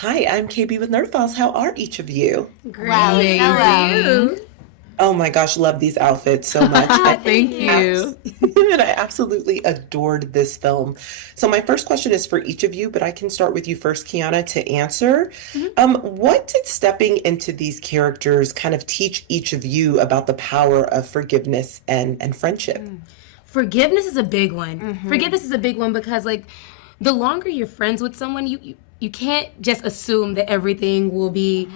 Hi, I'm KB with Nerdophiles. How are each of you? Wow, Great. How are amazing. you? Oh my gosh, love these outfits so much. Ah, thank Thank you. you. And I absolutely adored this film. So my first question is for each of you, but I can start with you first, Kiana, to answer. Mhm. What did stepping into these characters kind of teach each of you about the power of forgiveness and friendship? Forgiveness is a big one. Mm-hmm. Forgiveness is a big one because the longer you're friends with someone, you can't just assume that everything will be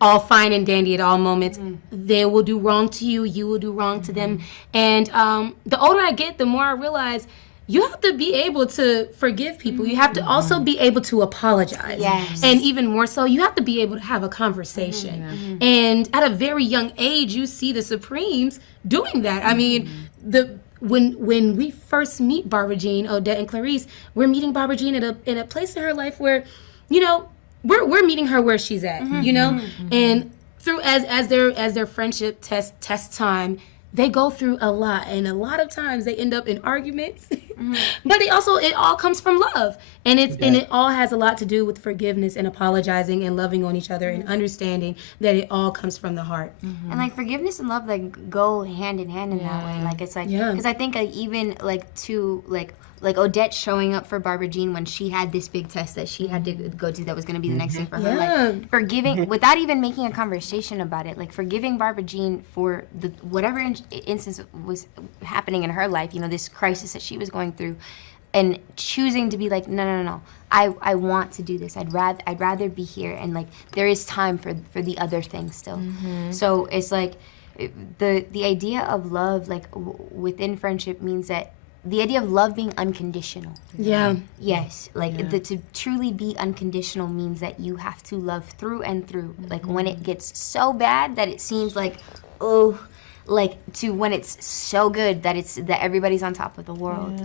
all fine and dandy at all moments. They will do wrong to you. You will do wrong to them. And the older I get, the more I realize you have to be able to forgive people. You have to also be able to apologize. Yes. And even more so, you have to be able to have a conversation. And at a very young age, you see the Supremes doing that. I mean, the when we first meet Barbara Jean, Odette, and Clarice, we're meeting Barbara Jean in a place in her life where, you know, we're meeting her where she's at, you know, and through as their friendship test time, they go through a lot, and a lot of times they end up in arguments, but it all comes from love, and it all has a lot to do with forgiveness and apologizing and loving on each other and understanding that it all comes from the heart. And like forgiveness and love like go hand in hand in that way. Like it's like Yeah. because I think like even like to like Odette showing up for Barbara Jean when she had this big test that she had to go to that was going to be the next thing for her. Yeah. Like forgiving without even making a conversation about it. Like forgiving Barbara Jean for the whatever instance was happening in her life. You know, this crisis that she was going through, and choosing to be like, no. I want to do this. I'd rather be here, and like there is time for the other thing still. So it's like the idea of love like within friendship means that the idea of love being unconditional. Yeah. Yes, like to truly be unconditional means that you have to love through and through. Like when it gets so bad that it seems like, oh, like to when it's so good that it's that everybody's on top of the world.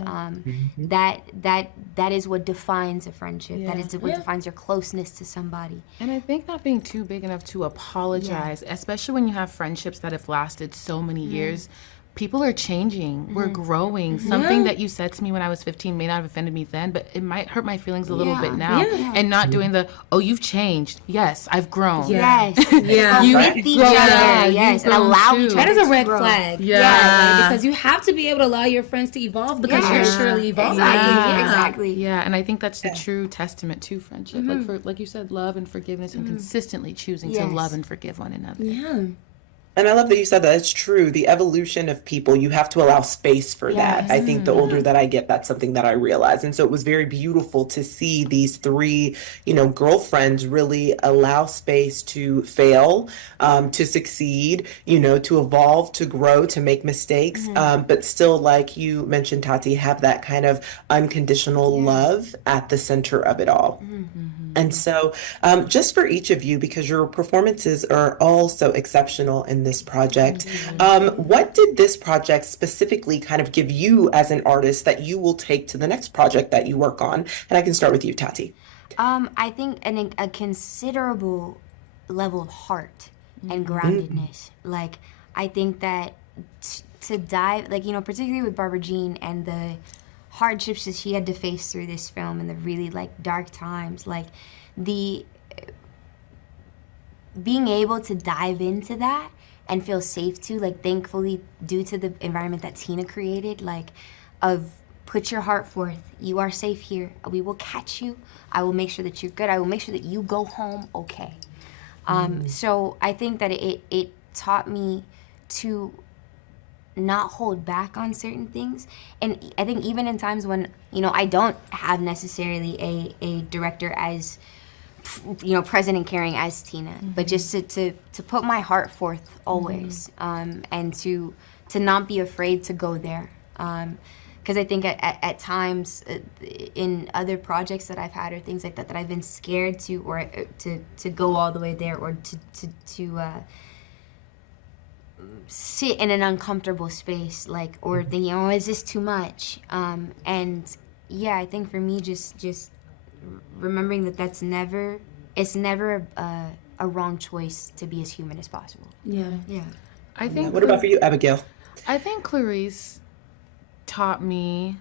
That is what defines a friendship. That is what defines your closeness to somebody. And I think not being too big enough to apologize, especially when you have friendships that have lasted so many years. People are changing. We're growing. Something that you said to me when I was 15 may not have offended me then, but it might hurt my feelings a little bit now. Yeah. And not doing the, oh, you've changed. Yes, I've grown. Yeah. Yes. Yeah. You Right. with each grow other. up. Yes. You've And allow grown each too. other That is a to red grow. flag. Yeah. Because you have to be able to allow your friends to evolve because Yeah. you're surely evolving. Exactly. Yeah. Exactly. Yeah, and I think that's the true testament to friendship. Like you said, love and forgiveness and consistently choosing to Yes. love and forgive one another. Yeah. And I love that you said that. It's true. The evolution of people, you have to allow space for that. I think the older that I get, that's something that I realize. And so it was very beautiful to see these three, girlfriends really allow space to fail, to succeed, to evolve, to grow, to make mistakes, but still, like you mentioned, Tati, have that kind of unconditional love at the center of it all. And so, just for each of you, because your performances are all so exceptional in this project, what did this project specifically kind of give you as an artist that you will take to the next project that you work on? And I can start with you, Tati. I think a considerable level of heart and groundedness. Like, I think that to dive, like, particularly with Barbara Jean and the hardships that she had to face through this film and the really, like, dark times, like, the being able to dive into that and feel safe to, like, thankfully, due to the environment that Tina created, like, of put your heart forth. You are safe here. We will catch you. I will make sure that you're good. I will make sure that you go home okay. So I think that it taught me to not hold back on certain things. And I think even in times when, I don't have necessarily a director as, present and caring as Tina, but just to put my heart forth always, and to not be afraid to go there. Because I think at times in other projects that I've had or things like that, that I've been scared to or to go all the way there or to sit in an uncomfortable space, like, or thinking, oh, is this too much? And yeah, I think for me, just remembering that it's never a wrong choice to be as human as possible. Yeah. Yeah. I think What about for you, Abigail? I think Clarice taught me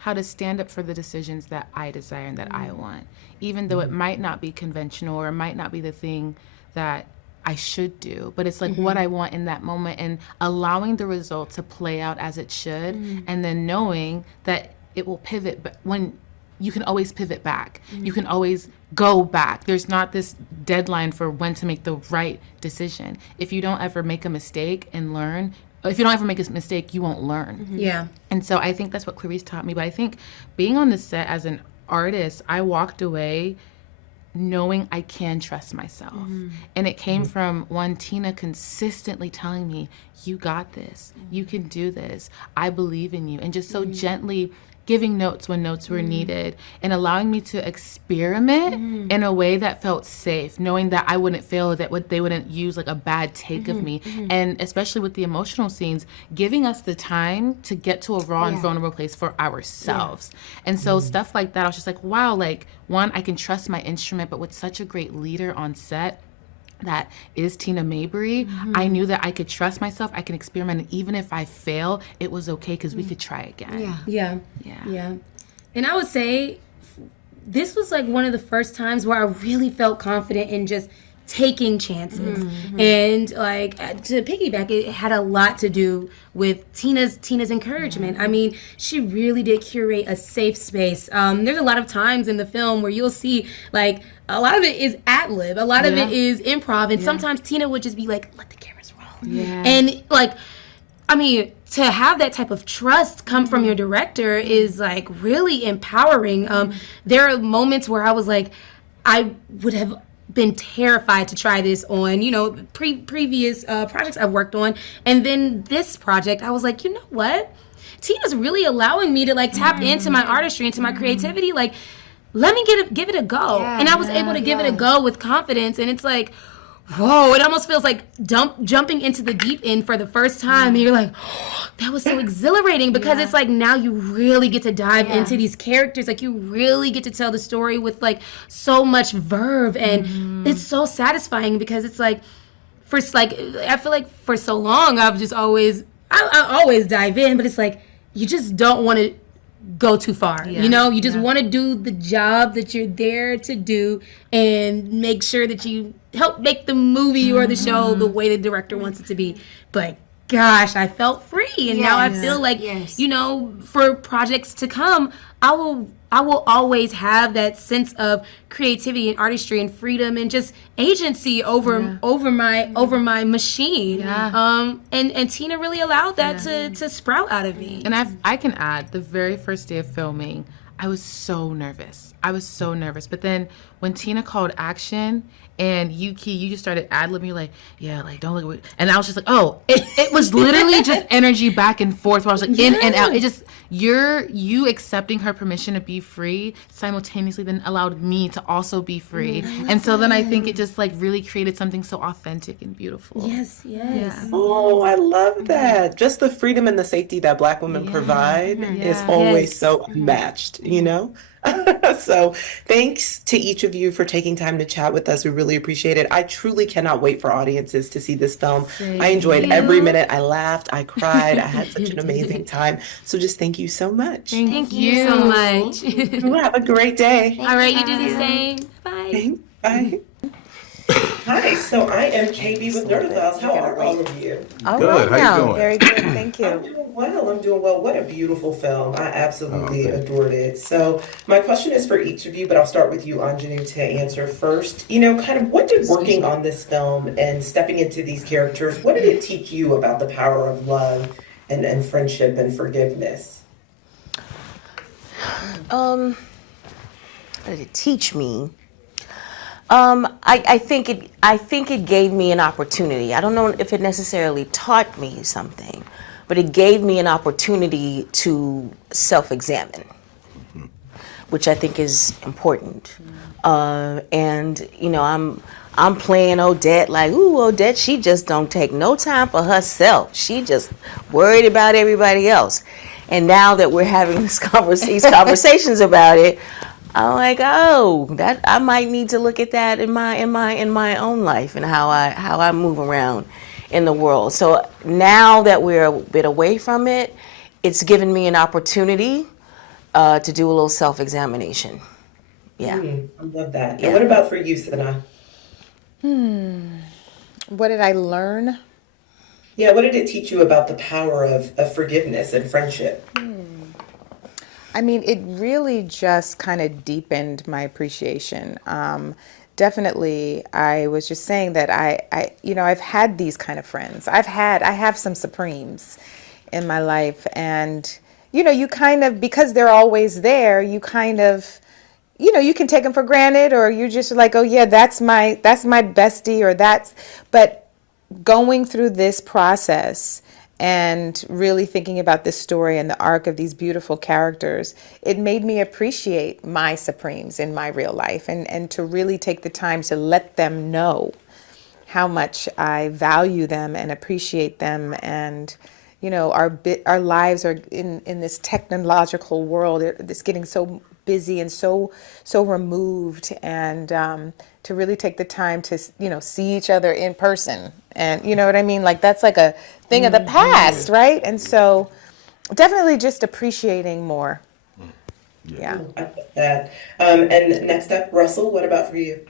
how to stand up for the decisions that I desire and that I want, even though it might not be conventional or it might not be the thing that I should do, but it's like what I want in that moment, and allowing the result to play out as it should, and then knowing that it will pivot, but when you can always pivot back. You can always go back. There's not this deadline for when to make the right decision. If you don't ever make a mistake and learn, if you don't ever make a mistake, you won't learn. Yeah. And so I think that's what Clarice taught me. But I think being on the set as an artist, I walked away knowing I can trust myself. And it came from Tina consistently telling me, you got this, you can do this, I believe in you. And just so gently giving notes when notes were needed, and allowing me to experiment in a way that felt safe, knowing that I wouldn't fail, that they wouldn't use like a bad take of me. And especially with the emotional scenes, giving us the time to get to a raw and vulnerable place for ourselves. And so stuff like that, I was just like, wow, like, one, I can trust my instrument, but with such a great leader on set that is Tina Mabry, I knew that I could trust myself, I can experiment, and even if I fail, it was okay because we could try again. Yeah. And I would say this was like one of the first times where I really felt confident in just taking chances. And like, to piggyback, it had a lot to do with Tina's encouragement. I mean, she really did curate a safe space. There's a lot of times in the film where you'll see like a lot of it is ad lib, a lot of it is improv, and sometimes Tina would just be like, let the cameras roll. And like, I mean, to have that type of trust come from your director is like really empowering. There are moments where I was like, I would have been terrified to try this on, you know, previous projects I've worked on. And then this project, I was like, you know what? Tina's really allowing me to like tap into my artistry, into my creativity. Like, let me give it a go. And I was able to give it a go with confidence. And it's like, whoa, it almost feels like jumping into the deep end for the first time. And you're like, oh, that was so exhilarating, because it's like now you really get to dive into these characters. Like, you really get to tell the story with like so much verve. And it's so satisfying, because it's like, I feel like for so long I've just always, I always dive in, but it's like, you just don't want to go too far. You know, you just want to do the job that you're there to do and make sure that you help make the movie or the show the way the director wants it to be. But gosh, I felt free, and now I feel like, you know, for projects to come, I will always have that sense of creativity and artistry and freedom and just agency over my machine. And Tina really allowed that to sprout out of me. And I can add, the very first day of filming, I was so nervous. But then when Tina called action and you just started ad-libbing, you're like, yeah, like, don't look at me. And I was just like, oh, it was literally just energy back and forth where I was like in and out. It just, you accepting her permission to be free simultaneously then allowed me to also be free. And so then I think it just like really created something so authentic and beautiful. Yes. Oh, I love that. Just the freedom and the safety that Black women provide is always so unmatched, you know? So thanks to each of you for taking time to chat with us. We really appreciate it. I truly cannot wait for audiences to see this film. I enjoyed every minute. I laughed, I cried, I had such an amazing time. So just thank you so much. Thank you so much. You have a great day. All right, you do the same. Bye. Bye. Hi, so I am KB with Nerdophiles. How are all of you? Good. How you doing? Very good. Thank I'm you. doing well. What a beautiful film. I absolutely adored it. So my question is for each of you, but I'll start with you, Anjanu, to answer first. You know, kind of what did working on this film and stepping into these characters, what did it teach you about the power of love and friendship and forgiveness? What did it teach me? I think it gave me an opportunity. I don't know if it necessarily taught me something, but it gave me an opportunity to self-examine, which I think is important. And you know, I'm playing Odette like, ooh, Odette, she just don't take no time for herself. She just worried about everybody else. And now that we're having these conversations about it, I'm like, oh, that I might need to look at that in my own life and how I move around in the world. So now that we're a bit away from it, it's given me an opportunity to do a little self-examination. Yeah. I love that. Yeah. And what about for you, Sana? What did I learn? Yeah, what did it teach you about the power of forgiveness and friendship? I mean, it really just kind of deepened my appreciation. Definitely, I was just saying that I've had these kind of friends. I have some Supremes in my life, and you kind of, because they're always there, you kind of, you can take them for granted, or you're just like, oh yeah, that's my bestie, but going through this process and really thinking about this story and the arc of these beautiful characters, it made me appreciate my Supremes in my real life, and to really take the time to let them know how much I value them and appreciate them. And our lives are in this technological world. It's getting so busy and so removed, and to really take the time to see each other in person, and you know what I mean, like that's like a thing of the past, right? And so definitely just appreciating more. Yeah. I love that. And next up, Russell, what about for you?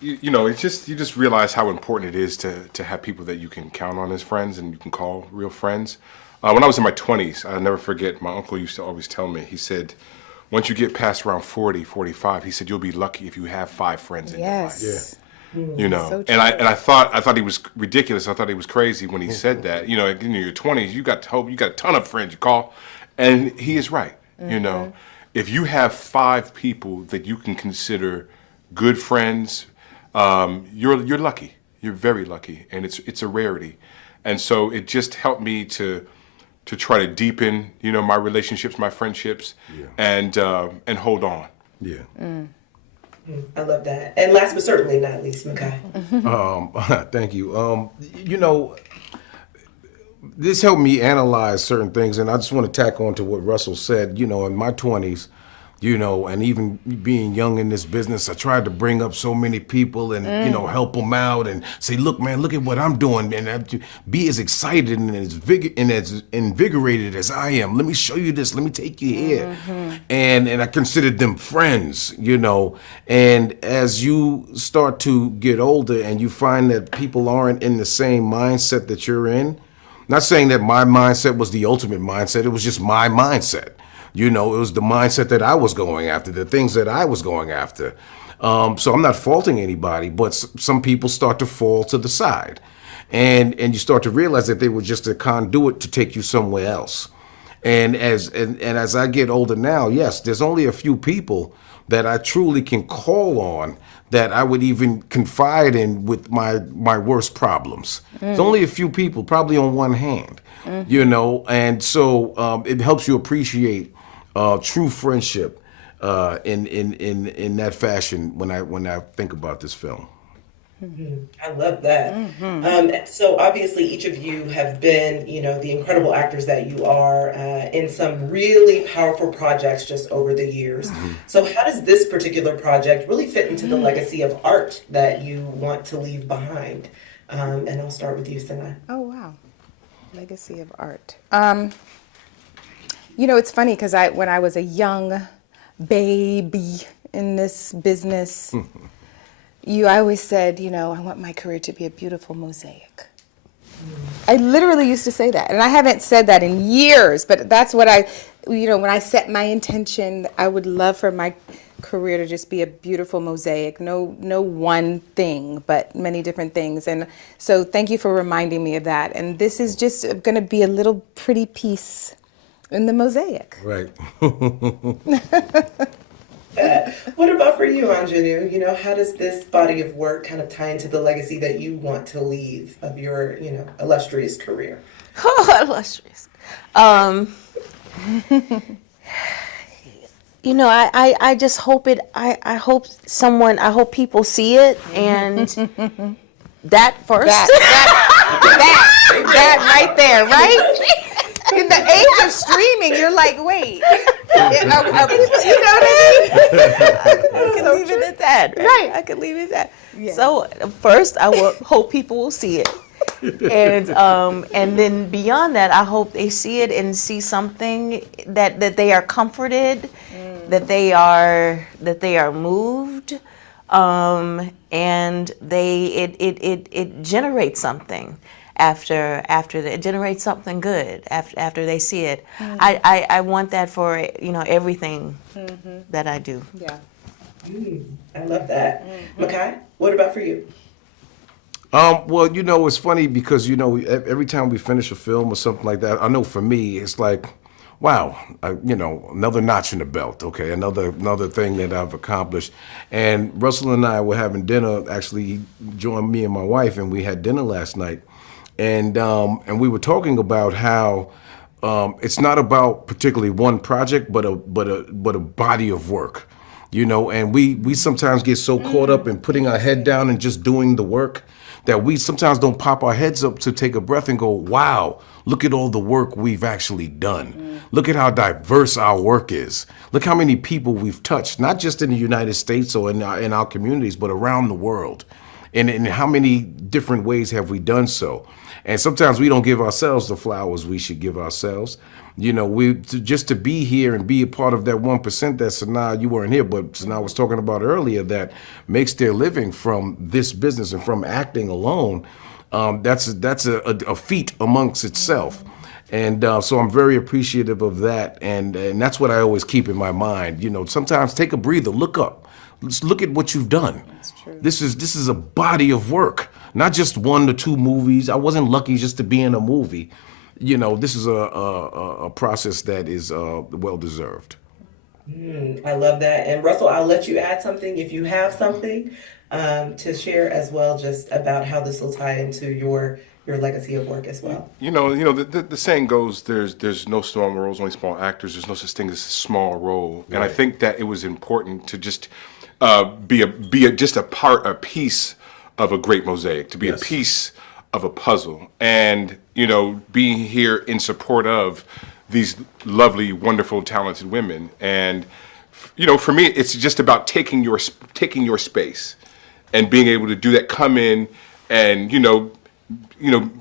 It's just, you just realize how important it is to have people that you can count on as friends and you can call real friends. When I was in my 20s, I'll never forget, my uncle used to always tell me, he said, once you get past around 40, 45, he said, you'll be lucky if you have 5 friends in your life. Yes. So I thought he was ridiculous. I thought he was crazy when he said that. In your 20s, you got a ton of friends you call, and he is right. If you have 5 people that you can consider good friends, you're lucky. You're very lucky, and it's a rarity. And so it just helped me to try to deepen, my relationships, my friendships, and hold on. Yeah. I love that. And last but certainly not least, Makai. Thank you. This helped me analyze certain things, and I just want to tack on to what Russell said. In my 20s, and even being young in this business, I tried to bring up so many people and, help them out and say, look, man, look at what I'm doing, and be as excited and as invigorated as I am. Let me show you this. Let me take you here. And I considered them friends, and as you start to get older and you find that people aren't in the same mindset that you're in, not saying that my mindset was the ultimate mindset, it was just my mindset. It was the mindset that I was going after, the things that I was going after. So I'm not faulting anybody, but some people start to fall to the side. And you start to realize that they were just a conduit to take you somewhere else. And as I get older now, yes, there's only a few people that I truly can call on, that I would even confide in with my worst problems. There's only a few people, probably on one hand, and so it helps you appreciate true friendship in that fashion when I think about this film. I love that. So obviously each of you have been, the incredible actors that you are in some really powerful projects just over the years. So how does this particular project really fit into the legacy of art that you want to leave behind? And I'll start with you, Sana. Oh, wow. Legacy of art. It's funny because when I was a young baby in this business, I always said, I want my career to be a beautiful mosaic. I literally used to say that. And I haven't said that in years, but that's what when I set my intention, I would love for my career to just be a beautiful mosaic. No one thing, but many different things. And so thank you for reminding me of that. And this is just going to be a little pretty piece in the mosaic. Right. What about for you, Anjanou? How does this body of work kind of tie into the legacy that you want to leave of your, illustrious career? Oh, illustrious. I just hope I hope people see it, and that first. That right there, right? In the age of streaming, you're like, wait. You know what I mean? I can leave it at that, right? I can leave it at that. Yes. So first, I will hope people will see it. And then beyond that, I hope they see it and see something that they are comforted, that they are moved, and it generates something after it generates something good after they see it. I want that for everything that I do. Yeah. I love that. Makai, what about for you? Well, it's funny because, every time we finish a film or something like that, I know for me, it's like, wow, another notch in the belt. Okay, another thing that I've accomplished. And Russell and I were having dinner. Actually, he joined me and my wife, and we had dinner last night. And we were talking about how it's not about particularly one project, but a body of work. And we sometimes get so caught up in putting our head down and just doing the work that we sometimes don't pop our heads up to take a breath and go, wow, look at all the work we've actually done. Look at how diverse our work is. Look how many people we've touched, not just in the United States or in our communities, but around the world. And in how many different ways have we done so? And sometimes we don't give ourselves the flowers we should give ourselves. Just to be here and be a part of that 1% that Sanaa, you weren't here, but Sanaa was talking about earlier, that makes their living from this business and from acting alone. That's a feat amongst itself. And so I'm very appreciative of that. And that's what I always keep in my mind. Sometimes take a breather, look up. Let's look at what you've done. That's true. This is a body of work, not just 1 to 2 movies. I wasn't lucky just to be in a movie. This is a process that is well-deserved. I love that. And Russell, I'll let you add something if you have something to share as well, just about how this will tie into your legacy of work as well. The saying goes, there's no strong roles, only small actors. There's no such thing as a small role. Right. And I think that it was important to just be a piece of a great mosaic, to be a piece of a puzzle, and being here in support of these lovely, wonderful, talented women. And for me, it's just about taking your space and being able to do that. Come in and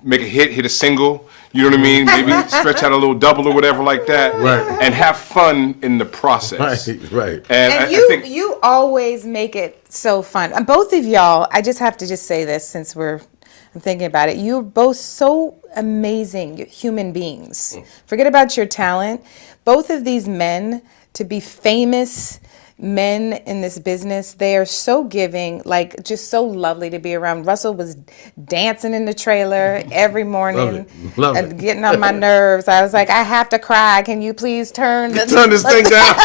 make a hit a single. You know what I mean? Maybe stretch out a little double or whatever like that, right? And have fun in the process. Right. And I think you always make it so fun. And both of y'all, I just have to say this since I'm thinking about it. You're both so amazing human beings. Forget about your talent. Both of these men, to be famous men in this business, they are so giving, like just so lovely to be around. Russell was dancing in the trailer every morning. Love it. Getting on my nerves. I was like, I have to cry. Can you please turn this thing down?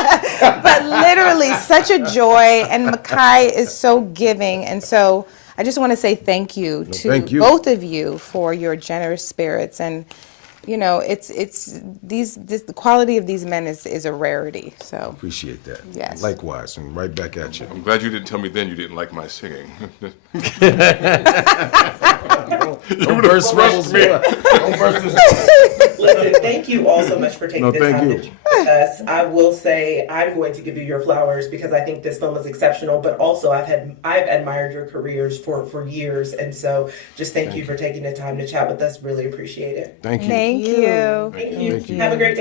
But literally such a joy. And Makai is so giving. And so I just want to say thank you to both of you for your generous spirits. And the quality of these men is a rarity. So appreciate that. Yes. Likewise, and right back at you. I'm glad you didn't tell me then you didn't like my singing. Don't burst me. Listen, thank you all so much for taking the time to chat with us. I will say I'm going to give you your flowers because I think this film is exceptional, but also I've admired your careers for years, and so just thank you for taking the time to chat with us. Really appreciate it. Thank you. Thank you. Thank you. Have a great day.